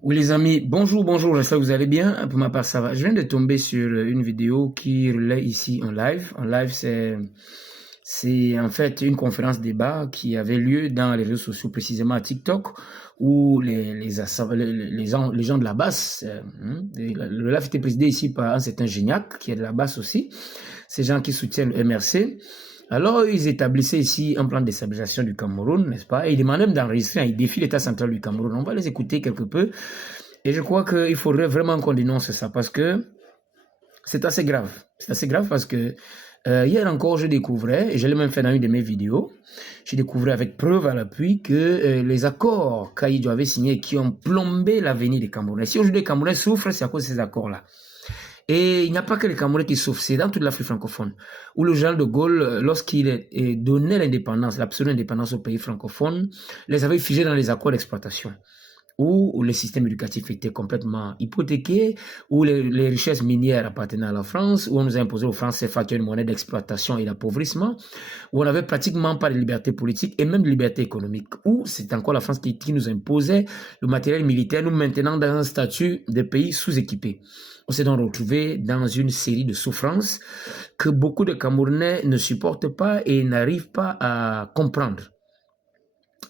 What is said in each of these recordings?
Oui les amis, bonjour, bonjour, j'espère que vous allez bien. Pour ma part, ça va. Je viens de tomber sur une vidéo qui relaie ici en live. En live, c'est en fait une conférence débat qui avait lieu dans les réseaux sociaux, précisément à TikTok, où les gens de la basse, le live était présidé ici par un certain Gignac, qui est de la basse aussi, ces gens qui soutiennent le MRC. Alors, ils établissaient ici un plan de déstabilisation du Cameroun, n'est-ce pas? Et ils demandaient même d'enregistrer un défi l'État central du Cameroun. On va les écouter quelque peu. Et je crois qu'il faudrait vraiment qu'on dénonce ça parce que c'est assez grave. C'est assez grave parce que hier encore, je découvrais, et je l'ai même fait dans une de mes vidéos, j'ai découvert avec preuve à l'appui que les accords qu'Aïdjo avait signés qui ont plombé l'avenir des Camerounais. Si aujourd'hui les Camerounais souffrent, c'est à cause de ces accords-là. Et il n'y a pas que les Camerounais qui souffrent, c'est dans toute l'Afrique francophone. Où le général de Gaulle, lorsqu'il donnait l'indépendance, l'absolue indépendance aux pays francophones, les avait figés dans les accords d'exploitation où le système éducatif était complètement hypothéqué, où les richesses minières appartenaient à la France, où on nous a imposé aux Français une monnaie d'exploitation et d'appauvrissement, où on n'avait pratiquement pas de liberté politique et même de liberté économique, où c'est encore la France qui nous imposait le matériel militaire, nous maintenant dans un statut de pays sous-équipé. On s'est donc retrouvé dans une série de souffrances que beaucoup de Camerounais ne supportent pas et n'arrivent pas à comprendre.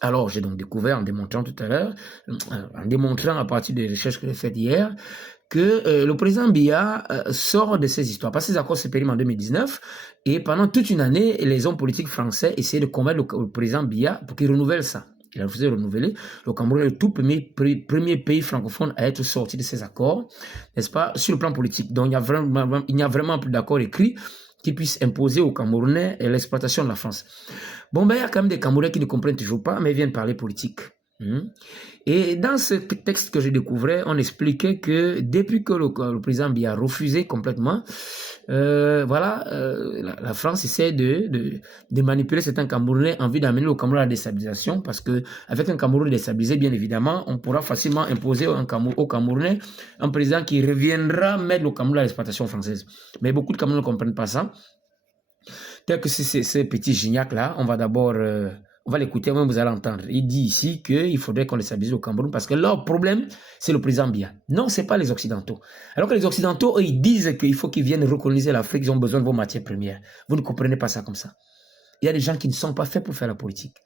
Alors, j'ai donc découvert en démontrant tout à l'heure, en démontrant à partir des recherches que j'ai faites hier, que le président Biya sort de ces histoires. Parce que ces accords se périment en 2019 et pendant toute une année, les hommes politiques français essayaient de convaincre le président Biya pour qu'il renouvelle ça. Il a refusé de renouveler. Le Cameroun est le tout premier pays francophone à être sorti de ces accords, n'est-ce pas, sur le plan politique. Donc, il n'y a vraiment plus d'accord écrit qui puisse imposer aux Camerounais l'exploitation de la France. Bon, ben, il y a quand même des Camerounais qui ne comprennent toujours pas, mais viennent parler politique. Et dans ce texte que j'ai découvert, on expliquait que depuis que le président Biya a refusé complètement, la France essaie de manipuler certains Camerounais en vue d'amener le Cameroun à la déstabilisation, parce que avec un Cameroun déstabilisé, bien évidemment, on pourra facilement imposer aux Camerounais un président qui reviendra mettre le Cameroun à l'exploitation française. Mais beaucoup de Camerounais ne comprennent pas ça. Tel que ce petit Gignac-là, on va l'écouter, vous allez entendre. Il dit ici qu'il faudrait qu'on les stabilise au Cameroun parce que leur problème, c'est le président Biya. Non, c'est pas les Occidentaux. Alors que les Occidentaux, eux, ils disent qu'il faut qu'ils viennent recoloniser l'Afrique, ils ont besoin de vos matières premières. Vous ne comprenez pas ça comme ça. Il y a des gens qui ne sont pas faits pour faire la politique.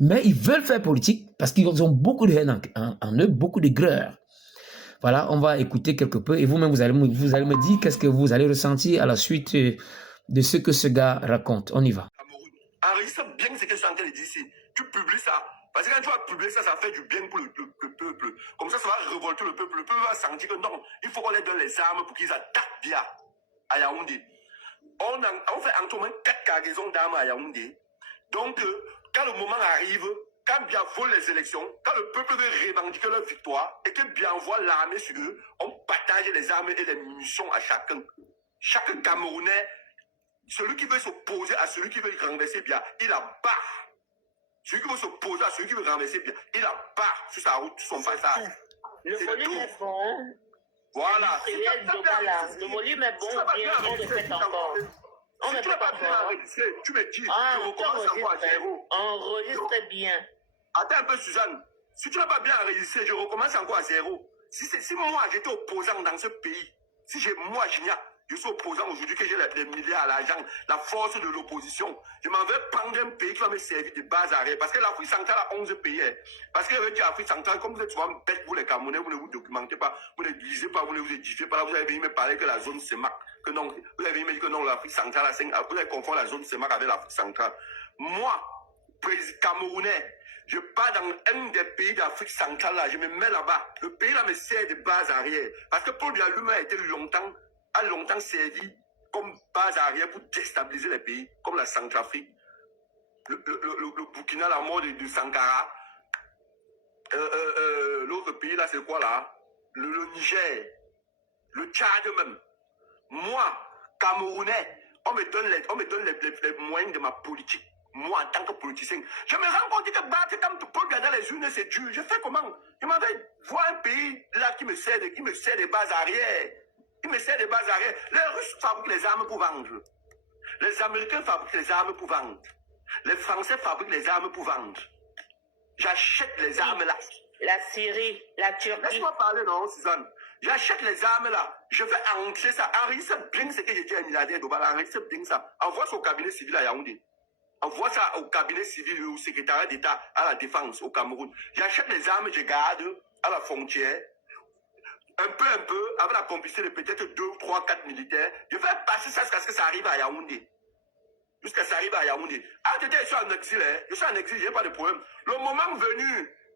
Mais ils veulent faire politique parce qu'ils ont beaucoup de haine en eux, beaucoup de greur. Voilà, on va écouter quelque peu et vous-même, vous allez me dire qu'est-ce que vous allez ressentir à la suite de ce que ce gars raconte. On y va. Enregistre bien ce que je suis en train de dire ici. Tu publies ça. Parce que quand tu vas publier ça, ça fait du bien pour le peuple. Comme ça va révolter le peuple. Le peuple va sentir que non, il faut qu'on leur donne les armes pour qu'ils attaquent bien à Yaoundé. On fait en tout moins 4 cargaisons d'armes à Yaoundé. Donc, quand le moment arrive, quand Biya vole les élections, quand le peuple veut revendiquer leur victoire et que Biya envoie l'armée sur eux, on partage les armes et les munitions à chacun. Chaque Camerounais, celui qui veut s'opposer à celui qui veut renverser Biya, il a barre. Celui qui veut s'opposer à celui qui veut renverser Biya, il a barre sur sa route, sur son passage. Le volume est bon. Voilà. Le volume est bon, bien, on répète encore. On si tu n'as pas bien enregistré, tu me dis, je recommence encore à zéro. Enregistre bien. Attends un peu, Suzanne. Si tu n'as pas bien enregistré, je recommence encore à zéro. Si moi, j'étais opposant dans ce pays, si moi, je suis opposant aujourd'hui, que j'ai les milliards, l'argent, la force de l'opposition, je m'en vais prendre un pays qui va me servir de base arrière. Parce que l'Afrique centrale a 11 pays. Parce que je veux dire, l'Afrique centrale, comme vous êtes souvent bête, vous les Camerounais, vous ne vous documentez pas, vous ne lisez pas, vous ne vous édifiez pas. Là, vous avez venu me parler que la zone CEMAC, que non, vous avez venu me dire que non, l'Afrique centrale, vous avez confondu la zone CEMAC avec l'Afrique centrale. Moi, président camerounais, je pars dans un des pays d'Afrique centrale, là, je me mets là-bas. Le pays là me sert de base arrière. Parce que Paul Biya lui-même a longtemps servi comme base arrière pour déstabiliser les pays, comme la Centrafrique, le Burkina, la mort de Sankara. L'autre pays là, c'est quoi là? Le Niger, le Tchad même. Moi, Camerounais, on me donne les moyens de ma politique. Moi, en tant que politicien, je me rends compte que battre quand Paul Biya dans les urnes, c'est dur. Je fais comment? Je m'en vais voir un pays là qui me sert des bases arrière. Il me sert des bases arrière. Les Russes fabriquent les armes pour vendre. Les Américains fabriquent les armes pour vendre. Les Français fabriquent les armes pour vendre. J'achète les armes là. la Syrie, la Turquie. Laisse-moi parler, non, Suzanne. J'achète les armes là. Je vais enregistrer ça. Enregistre bien ce que j'ai dit à un milliardaire d'Obala. Enregistre bien ça. Envoie ça au cabinet civil à Yaoundé. Envoie ça au cabinet civil ou au secrétariat d'État à la défense au Cameroun. J'achète les armes, je garde à la frontière. Un peu, avec la complicité de peut-être 2, 3, 4 militaires. Je vais passer ça jusqu'à ce que ça arrive à Yaoundé. Jusqu'à ce que ça arrive à Yaoundé. Ah, je suis en exil, hein. Je suis en exil, je n'ai pas de problème. Le moment venu,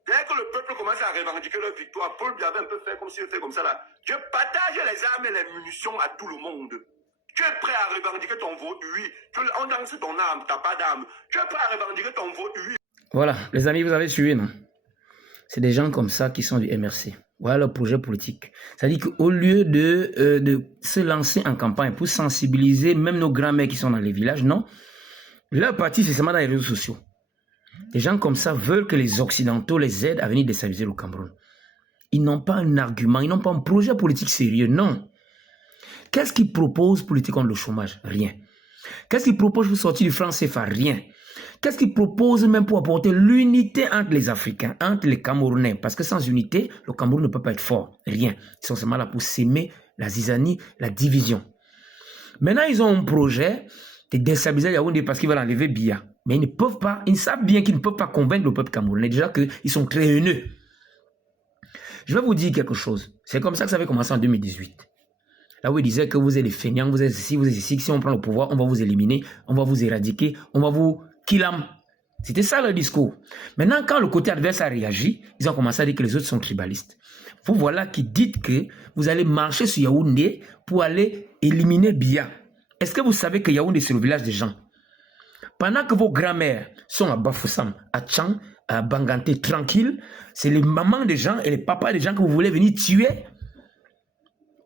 dès que le peuple commence à revendiquer leur victoire, Paul Biya avait un peu fait comme s'il fait comme ça là. Je partage les armes et les munitions à tout le monde. Tu es prêt à revendiquer ton vote? Oui. On danse ton arme, tu n'as pas d'arme. Tu es prêt à revendiquer ton vote? Oui. Voilà, les amis, vous avez suivi, non? C'est des gens comme ça qui sont du MRC. Voilà le projet politique. C'est-à-dire qu'au lieu de se lancer en campagne pour sensibiliser même nos grands-mères qui sont dans les villages, non. Leur parti, c'est seulement dans les réseaux sociaux. Des gens comme ça veulent que les Occidentaux les aident à venir déstabiliser le Cameroun. Ils n'ont pas un argument, ils n'ont pas un projet politique sérieux, non. Qu'est-ce qu'ils proposent pour lutter contre le chômage? Rien. Qu'est-ce qu'ils proposent pour sortir du franc CFA? Rien. Qu'est-ce qu'ils proposent même pour apporter l'unité entre les Africains, entre les Camerounais? Parce que sans unité, le Cameroun ne peut pas être fort. Rien. Ils sont seulement là pour s'aimer la zizanie, la division. Maintenant, ils ont un projet de déstabiliser Yaoundé parce qu'ils veulent enlever Biya. Mais ils ne peuvent pas, ils savent bien qu'ils ne peuvent pas convaincre le peuple camerounais. Déjà qu'ils sont très haineux. Je vais vous dire quelque chose. C'est comme ça que ça avait commencé en 2018. Là où il disait que vous êtes des feignants, vous êtes ici, vous êtes ici. Si on prend le pouvoir, on va vous éliminer, on va vous éradiquer, on va vous killam. C'était ça le discours. Maintenant, quand le côté adverse a réagi, ils ont commencé à dire que les autres sont tribalistes. Vous voilà qui dites que vous allez marcher sur Yaoundé pour aller éliminer Biya. Est-ce que vous savez que Yaoundé, c'est le village des gens? Pendant que vos grands-mères sont à Bafoussam, à Tchang, à Banganté, tranquilles, c'est les mamans des gens et les papas des gens que vous voulez venir tuer.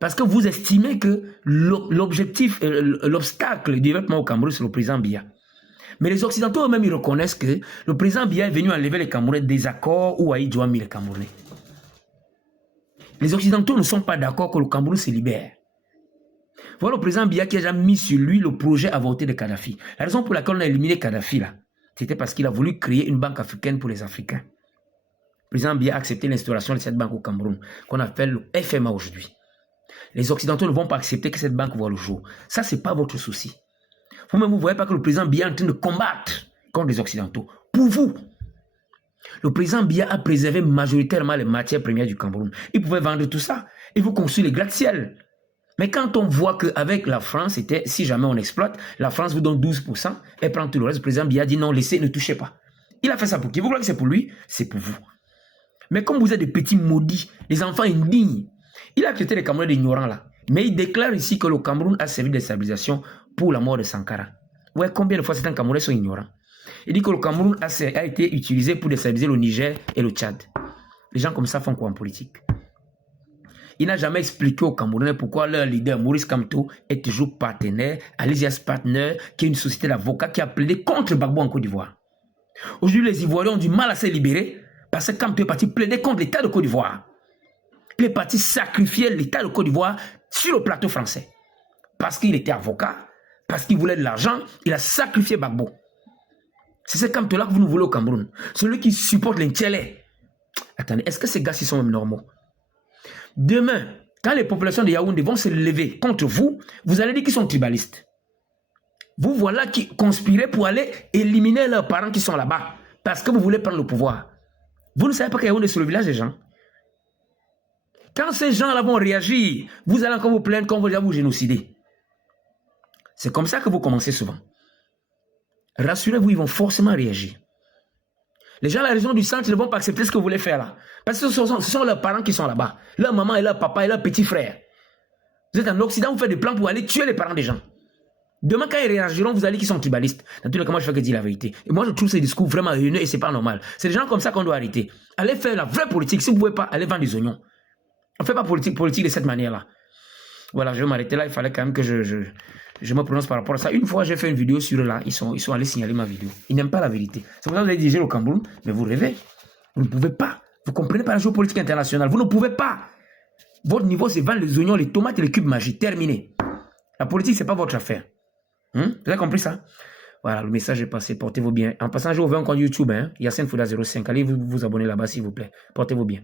Parce que vous estimez que l'objectif, l'obstacle du développement au Cameroun, c'est le président Biya. Mais les Occidentaux eux-mêmes, ils reconnaissent que le président Biya est venu enlever les Camerounais des accords où Aïdjo a mis les Camerounais. Les Occidentaux ne sont pas d'accord que le Cameroun se libère. Voilà le président Biya qui a déjà mis sur lui le projet avorté de Kadhafi. La raison pour laquelle on a éliminé Kadhafi, là, c'était parce qu'il a voulu créer une banque africaine pour les Africains. Le président Biya a accepté l'instauration de cette banque au Cameroun, qu'on appelle le FMA aujourd'hui. Les Occidentaux ne vont pas accepter que cette banque voit le jour. Ça, ce n'est pas votre souci. Vous-même, vous ne voyez pas que le président Biya est en train de combattre contre les Occidentaux. Pour vous, le président Biya a préservé majoritairement les matières premières du Cameroun. Il pouvait vendre tout ça et vous construire les gratte-ciels. Mais quand on voit qu'avec la France, c'était si jamais on exploite, la France vous donne 12%, elle prend tout le reste. Le président Biya dit non, laissez, ne touchez pas. Il a fait ça pour qui? Vous croyez que c'est pour lui? C'est pour vous. Mais comme vous êtes des petits maudits, les enfants indignes, il a accepté les Camerounais d'ignorants là. Mais il déclare ici que le Cameroun a servi de stabilisation pour la mort de Sankara. Ouais, combien de fois certains Camerounais sont ignorants? Il dit que le Cameroun a été utilisé pour déstabiliser le Niger et le Tchad. Les gens comme ça font quoi en politique? Il n'a jamais expliqué aux Camerounais pourquoi leur leader, Maurice Kamto, est toujours partenaire, Alisias Partner, qui est une société d'avocats qui a plaidé contre Gbagbo en Côte d'Ivoire. Aujourd'hui, les Ivoiriens ont du mal à se libérer parce que Kamto est parti plaider contre l'État de Côte d'Ivoire. Il est parti sacrifier l'État de Côte d'Ivoire sur le plateau français. Parce qu'il était avocat, parce qu'il voulait de l'argent, il a sacrifié Gbagbo. C'est ce Kamto-là que vous nous voulez au Cameroun. Celui qui supporte l'intellect. Attendez, est-ce que ces gars-ci sont même normaux? Demain, quand les populations de Yaoundé vont se lever contre vous, vous allez dire qu'ils sont tribalistes. Vous voilà qui conspirez pour aller éliminer leurs parents qui sont là-bas. Parce que vous voulez prendre le pouvoir. Vous ne savez pas que Yaoundé c'est le village des gens. Quand ces gens-là vont réagir, vous allez encore vous plaindre qu'on va vous génocider. C'est comme ça que vous commencez souvent. Rassurez-vous, ils vont forcément réagir. Les gens de la région du centre ne vont pas accepter ce que vous voulez faire là. Parce que ce sont leurs parents qui sont là-bas. Leur maman et leur papa et leur petit frère. Vous êtes en Occident, vous faites des plans pour aller tuer les parents des gens. Demain, quand ils réagiront, vous allez dire qu'ils sont tribalistes. Dans tous les cas, moi, je fais que dire la vérité. Et moi, je trouve ces discours vraiment haineux et c'est pas normal. C'est des gens comme ça qu'on doit arrêter. Allez faire la vraie politique. Si vous ne pouvez pas, allez vendre des oignons. On ne fait pas politique de cette manière-là. Voilà, je vais m'arrêter là. Il fallait quand même que je me prononce par rapport à ça. Une fois, j'ai fait une vidéo sur eux là. Ils sont allés signaler ma vidéo. Ils n'aiment pas la vérité. C'est pour ça que vous avez dirigé le Cameroun, mais vous rêvez. Vous ne pouvez pas. Vous ne comprenez pas la géopolitique internationale. Vous ne pouvez pas. Votre niveau, c'est vendre les oignons, les tomates et les cubes magiques. Terminé. La politique, ce n'est pas votre affaire. Vous avez compris ça? Voilà, le message est passé. Portez-vous bien. En passant, j'ai ouvert un compte YouTube, hein, Yacine Fouda 05. Allez vous abonner là-bas, s'il vous plaît. Portez-vous bien.